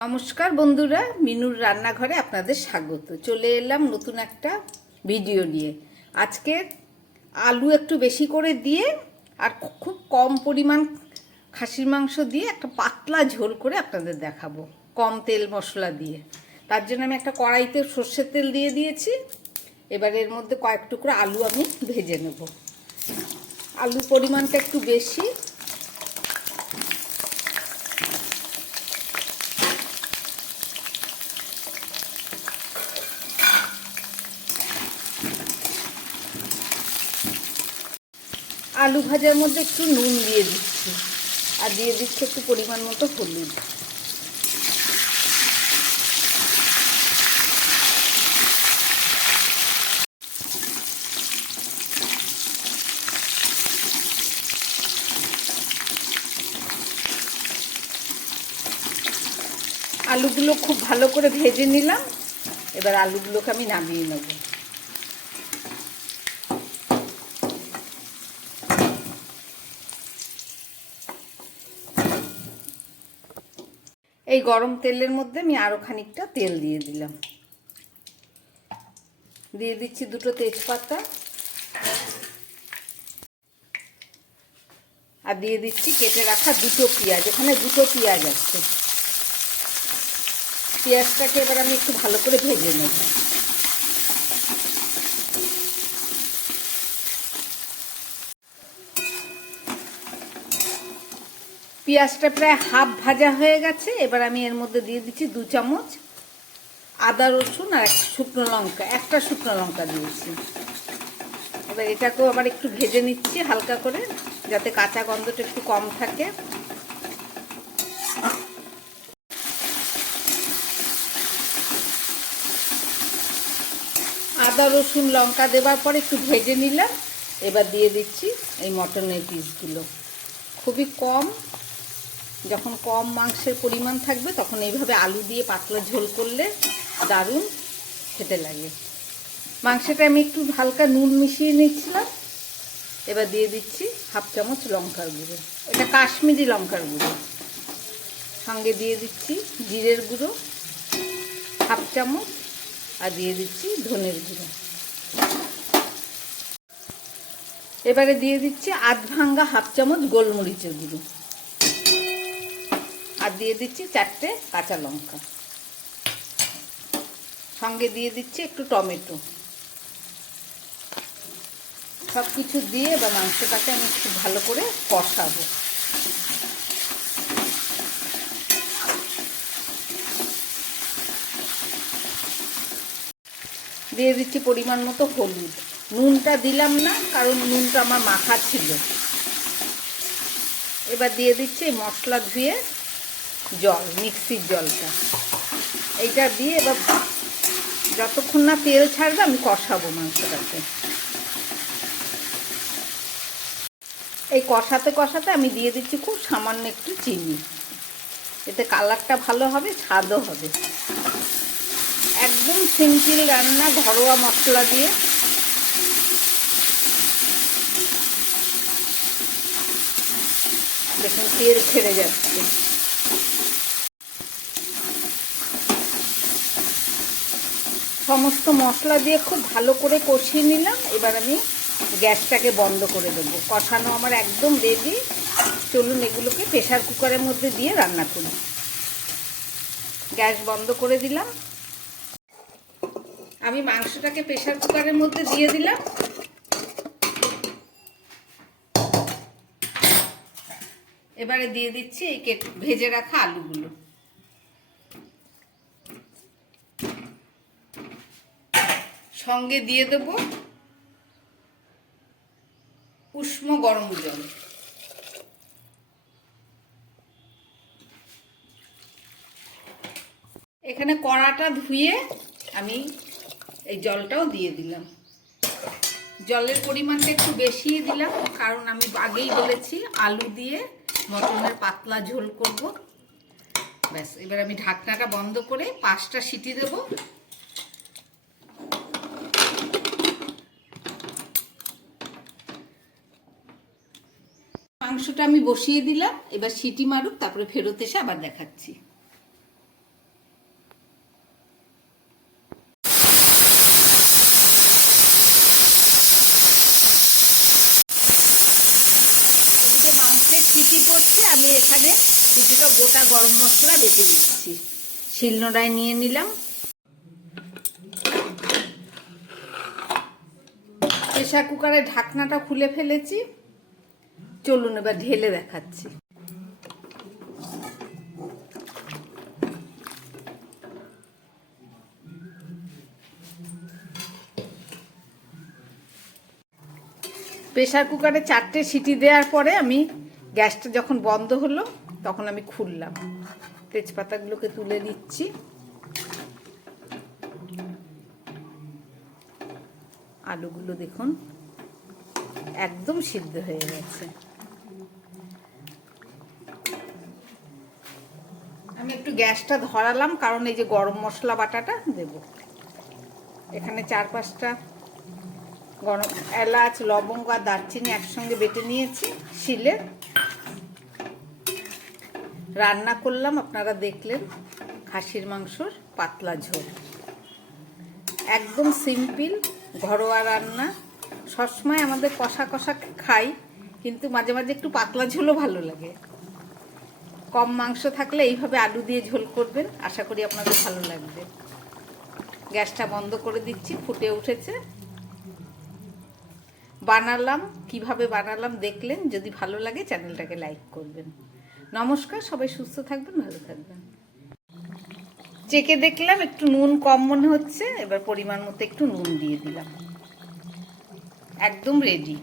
নমস্কার বন্ধুরা, মিনুর রান্নাঘরে আপনাদের স্বাগত। চলে এলাম নতুন একটা ভিডিও নিয়ে। আজকে আলু একটু বেশি করে দিয়ে আর খুব কম পরিমাণ খাসির মাংস দিয়ে একটা পাতলা ঝোল করে আপনাদের দেখাবো, কম তেল মশলা দিয়ে। তার জন্য আমি একটা কড়াইতে সর্ষের তেল দিয়ে দিয়েছি। এবার এর মধ্যে কয়েক টুকরো আলু আমি ভেজে নেব। আলুর পরিমাণটা একটু বেশি। আলু ভাজার মধ্যে একটু নুন দিয়ে দিচ্ছি আর দিয়ে দিচ্ছি একটু পরিমাণ মতো হলুদ। আলুগুলো খুব ভালো করে ভেজে নিলাম। এবার আলুগুলোকে আমি নামিয়ে নেব। এই গরম তেলের মধ্যে আমি আরো খানিকটা তেল দিয়ে দিলাম। দিয়ে দিচ্ছি দুটো তেজপাতা আর দিয়ে দিচ্ছি কেটে রাখা দুটো পেঁয়াজ। এখানে দুটো পেঁয়াজ আছে। পেঁয়াজটাকে এবার আমি একটু ভালো করে ভেজে নেব। পেঁয়াজটা প্রায় হাফ ভাজা হয়ে গেছে। এবার আমি এর মধ্যে দিয়ে দিচ্ছি 2 চামচ আদা রসুন আর একটা শুকনো লঙ্কা দিয়েছি। এবার এটাকেও আবার একটু ভেজে নিচ্ছি হালকা করে, যাতে কাঁচা গন্ধটা একটু কম থাকে। আদা রসুন লঙ্কা দেওয়ার পর একটু ভেজে নিলাম। এবার দিয়ে দিচ্ছি এই মটনের পিসগুলো। খুবই কম, যখন কম মাংসের পরিমাণ থাকবে তখন এইভাবে আলু দিয়ে পাতলা ঝোল করলে দারুণ খেতে লাগে। মাংসটা আমি একটু হালকা নুন মিশিয়ে নিচ্ছিলাম। এবার দিয়ে দিচ্ছি হাফ চামচ লঙ্কার গুঁড়ো, এটা কাশ্মীরি লঙ্কার গুঁড়ো। সঙ্গে দিয়ে দিচ্ছি জিরের গুঁড়ো হাফ চামচ আর দিয়ে দিচ্ছি ধনের গুঁড়ো। এবারে দিয়ে দিচ্ছি আধ ভাঙ্গা হাফ চামচ গোলমরিচের গুঁড়ো আর দিয়ে দিচ্ছি 4টে কাঁচা লঙ্কা। সঙ্গে দিয়ে দিচ্ছি একটু টমেটো। সব কিছু দিয়ে এবার মাংসটাকে আমি খুব ভালো করে কষাবো। দিয়ে দিচ্ছি পরিমাণ মতো হলুদ। নুনটা দিলাম না, কারণ নুনটা আমার মাখা ছিল। এবার দিয়ে দিচ্ছি এই মশলা ধুয়ে জল, মিক্সির জলটা। এইটা দিয়ে এবার যতক্ষণ না তেল ছাড়বে আমি কষাবো মাংসটাকে। এই কষাতে কষাতে আমি দিয়ে দিচ্ছি খুব সামান্য একটু চিনি। এতে কালারটা ভালো হবে, স্বাদও হবে। একদম সিম্পল রান্না, ঘরোয়া মশলা দিয়ে। দেখুন তেল ছেড়ে যাচ্ছে। সমস্ত মশলা দিয়ে খুব ভালো করে কষিয়ে নিলাম। এবার আমি গ্যাসটাকে বন্ধ করে দেবো। কষানো আমার একদম রেডি। চলুন এগুলোকে প্রেসার কুকারের মধ্যে দিয়ে রান্না করি। গ্যাস বন্ধ করে দিলাম। আমি মাংসটাকে প্রেসার কুকারের মধ্যে দিয়ে দিলাম। এবারে দিয়ে দিচ্ছি এই ভেজে রাখা আলুগুলো। সঙ্গে দিয়ে দেব উষ্ণ গরম জল। এখানে কড়াটা ধুয়ে আমি এই জলটাও দিয়ে দিলাম। জলের পরিমাণটা একটু বেশি দিলাম, কারণ আমি আগেই বলেছি আলু দিয়ে মটনের পাতলা ঝোল করব। ব্যাস, এবার আমি ঢাকনাটা বন্ধ করে 5টা সিটি দেব। মাংসটা আমি বসিয়ে দিলাম। এবার সিটি মারুক, তারপরে ফেরত এসে আবার দেখাচ্ছি। আমি এখানে কিছুটা গোটা গরম মশলা বেটে দিচ্ছি, শিলনোড়ায় নিয়ে নিলাম। প্রেসার কুকারের ঢাকনাটা খুলে ফেলেছি, চলুন এবার ঢেলে দেখাচ্ছি। প্রেসার কুকারে 4টে সিটি দেওয়ার পরে আমি গ্যাসটা যখন বন্ধ হলো তখন আমি খুললাম, তেজপাতাগুলোকে তুলে দিচ্ছি। আলুগুলো দেখুন একদম সিদ্ধ হয়ে গেছে। আমি একটু গ্যাসটা ধরালাম কারণ এই যে গরম মশলা বাটাটা দেব। এখানে 4-5টা গরম এলাচ, লবঙ্গ আর দারচিনি একসঙ্গে বেটে নিয়েছি শিলে। রান্না করলাম, আপনারা দেখলেন, খাসির মাংসর পাতলা ঝোল। একদম সিম্পল ঘরোয়া রান্না। সবসময় আমাদের কষা কষা খাই, কিন্তু মাঝে মাঝে একটু পাতলা ঝোলও ভালো লাগে। কম মাংস থাকলে এইভাবে আলু দিয়ে ঝোল করবেন, আশা করি আপনাদের ভালো লাগবে। গ্যাসটা বন্ধ করে দিচ্ছি, ফুটে উঠেছে। বানালাম, কিভাবে বানালাম দেখলেন। যদি ভালো লাগে চ্যানেলটাকে লাইক করবেন। নমস্কার, সবাই সুস্থ থাকবেন, ভালো থাকবেন। চেকে দেখলাম একটু নুন কম মনে হচ্ছে, এবার পরিমাণ মতো একটু নুন দিয়ে দিলাম। একদম রেডি।